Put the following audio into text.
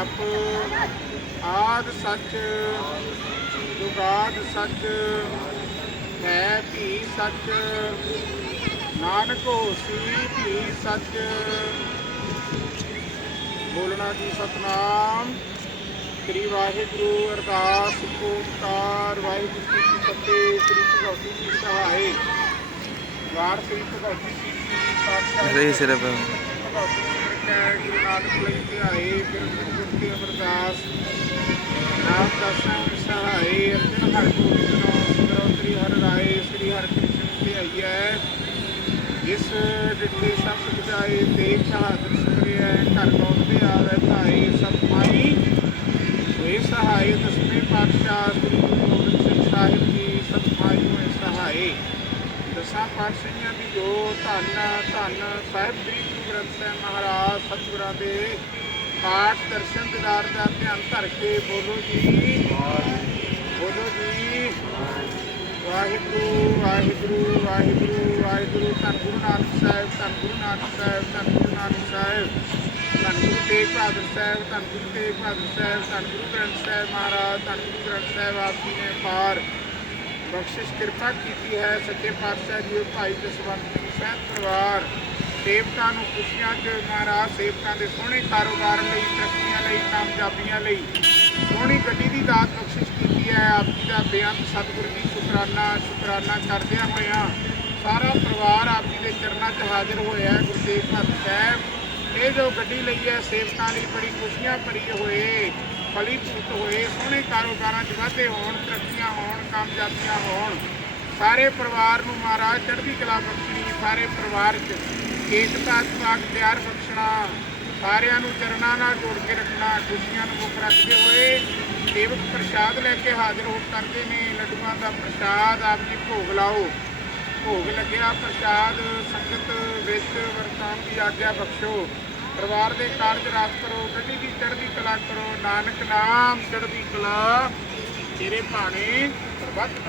ਜਪ ਆਦ ਸੱਚ ਜੁਗਾਦ ਸੱਚ ਹੈ ਵੀ ਸੱਚ ਨਾਨਕ ਹੋਸੀ ਵੀ ਸੱਚ। ਬੋਲਣਾ ਜੀ ਸਤਨਾਮ। ਸ੍ਰੀ ਵਾਹਿਗੁਰੂ ਅਰਦਾਸ ਓੰਕਾਰ ਵਾਹਿਗੁਰੂ ਜੀ ਕੀ ਫਤਿਹ। ਸ੍ਰੀ ਭਗਵਤੀ ਜੀ ਸਹਾਏ ਵਾਰ ਸ੍ਰੀ ਭਗਵਤੀ ਜੀ ਕੀ ਸਾਖਿਆਤ ਰਹੀ ਸਿਰ ਪਰ ਭਗਵਤੀ ਜੀ ਕੈ ਗੁਰੂ ਨਾਨਕ ਲਈ ਧਿਆਏ ਫਿਰ ਗੁਰੂ ਗੁਰਤੀ ਅਮਰਦਾਸ, ਨਾਮ ਦਰਸ਼ਨ ਸਹਾਏ ਅਰਜਨ ਹਰਿ ਗੋਬਿੰਦ ਨਾਮ ਸ੍ਰੀ ਹਰਿ ਰਾਏ ਸ੍ਰੀ ਹਰਿ ਕ੍ਰਿਸ਼ਨ ਧਿਆਈਐ ਜਿਸ ਡਿਠੇ ਸਭ ਬੁਝਾਏ ਦੇਖ ਬਹਾਦਰ ਸੁਕਰਿਐ ਘਰ ਲੌਟਦੇ ਆਵੇ ਭਾਈ ਸਭ ਮਾਈ। ਹੋਏ ਸਹਾਈ ਦਸਵੇਂ ਪਾਤਸ਼ਾਹ ਸ੍ਰੀ ਗੁਰੂ ਗੋਬਿੰਦ ਸਿੰਘ ਸਾਹਿਬ ਜੀ, ਸਭ ਮਾਈ ਹੋਏ ਸਹਾਈ। ਦਸਾਂ ਪਾਤਸ਼ਾਹੀਆਂ ਦੀ ਜੋ ਧੰਨ ਧੰਨ ਸਾਹਿਬ ਸ੍ਰੀ ਗੁਰੂ ਗ੍ਰੰਥ ਸਾਹਿਬ ਮਹਾਰਾਜ ਸਤਿਗੁਰਾਂ ਦੇ ਪਾਠ ਦਰਸ਼ਨ ਦਿਦਾਰ ਦਾ ਧਿਆਨ ਧਰ ਕੇ ਬੋਲੋ ਜੀ। ਬੋਲੋ ਜੀ। ਵਾਹਿਗੁਰੂ ਵਾਹਿਗੁਰੂ ਵਾਹਿਗੁਰੂ ਵਾਹਿਗੁਰੂ। ਧੰਨ ਗੁਰੂ ਨਾਨਕ ਸਾਹਿਬ, ਧੰਨ ਗੁਰੂ ਨਾਨਕ ਸਾਹਿਬ, ਧੰਨ ਗੁਰੂ ਨਾਨਕ ਸਾਹਿਬ। ਧੰਨ ਗੁਰੂ ਤੇਗ ਬਹਾਦਰ ਸਾਹਿਬ, ਧੰਨ ਗੁਰੂ ਤੇਗ ਬਹਾਦਰ ਸਾਹਿਬ, ਧੰਨ ਗੁਰੂ ਗ੍ਰੰਥ ਸਾਹਿਬ ਮਹਾਰਾਜ, ਧੰਨ ਗੁਰੂ ਗ੍ਰੰਥ ਸਾਹਿਬ ਆਪ ਜੀ ਨੇ ਪਾਰ ਬਖਸ਼ਿਸ਼ ਕਿਰਪਾ ਕੀਤੀ ਹੈ। ਸੱਚੇ ਪਾਤਸ਼ਾਹ ਜੀ, ਭਾਈ ਜਸਵੰਤ ਸਿੰਘ ਸਾਹਿਬ ਪਰਿਵਾਰ ਸੇਵਕਾਂ ਨੂੰ ਖੁਸ਼ੀਆਂ ਚ ਮਹਾਰਾਜ ਸੇਵਕਾਂ ਦੇ ਸੋਹਣੇ ਕਾਰੋਬਾਰ ਲਈ, ਤਰੱਕੀਆਂ ਲਈ, ਕਾਮਯਾਬੀਆਂ ਲਈ ਸੋਹਣੀ ਗੱਡੀ ਦੀ ਦਾਤ ਬਖਸ਼ਿਸ਼ ਕੀਤੀ ਹੈ। ਆਪ ਜੀ ਦਾ ਬੇਅੰਤ ਸਤਿਗੁਰ ਜੀ ਸ਼ੁਕਰਾਨਾ ਸ਼ੁਕਰਾਨਾ ਕਰਦਿਆਂ ਹੋਇਆਂ ਸਾਰਾ ਪਰਿਵਾਰ ਆਪ ਜੀ ਦੇ ਚਰਨਾਂ 'ਚ ਹਾਜ਼ਰ ਹੋਇਆ ਹੈ, ਗੁਰੂ ਤੇਗ ਬਹਾਦਰ ਸਾਹਿਬ। ਇਹ ਜੋ ਗੱਡੀ ਲਈ ਹੈ, ਸੇਵਕਾਂ ਲਈ ਬੜੀ ਖੁਸ਼ੀਆਂ ਭਰੀ ਹੋਏ ਫਲੀ ਭੂਤ ਹੋਏ, ਸੋਹਣੇ ਕਾਰੋਬਾਰਾਂ 'ਚ ਵਾਧੇ ਹੋਣ, ਤਰੱਕੀਆਂ ਹੋਣ, ਕਾਮਯਾਬੀਆਂ ਹੋਣ, ਸਾਰੇ ਪਰਿਵਾਰ ਨੂੰ ਮਹਾਰਾਜ ਚੜ੍ਹਦੀ ਕਲਾ ਬਖਸ਼ਣੀ ਸਾਰੇ ਪਰਿਵਾਰ 'ਚ ਏਕਤਾ ਪਾਕ ਪਿਆਰ ਬਖਸ਼ਣਾ, ਸਾਰਿਆਂ ਨੂੰ ਚਰਨਾਂ ਨਾਲ ਜੋੜ ਕੇ ਰੱਖਣਾ, ਖੁਸ਼ੀਆਂ ਨੂੰ ਮੁੱਖ ਰੱਖਦੇ ਹੋਏ ਸੇਵਕ ਪ੍ਰਸ਼ਾਦ ਲੈ ਕੇ ਹਾਜ਼ਰ ਹੋ ਕਰਦੇ ਨੇ ਲੱਡੂਆਂ ਦਾ ਪ੍ਰਸ਼ਾਦ, ਆਪ ਜੀ ਭੋਗ ਲਾਓ। ਭੋਗ ਲੱਗਿਆ, ਪ੍ਰਸ਼ਾਦ, ਸੰਗਤ ਵਿੱਚ ਵਰਤਾਉਣ ਦੀ ਆਗਿਆ ਬਖਸ਼ੋ। ਪਰਿਵਾਰ ਦੇ ਕਾਰਜ ਰਾਸ ਕਰੋ, ਗੱਡੀ ਦੀ ਚੜ੍ਹਦੀ ਕਲਾ ਕਰੋ, ਨਾਨਕ ਨਾਮ ਚੜ੍ਹਦੀ ਕਲਾ। ਤੇਰੇ ਭਾਣੇ ਸਰਬੱਤ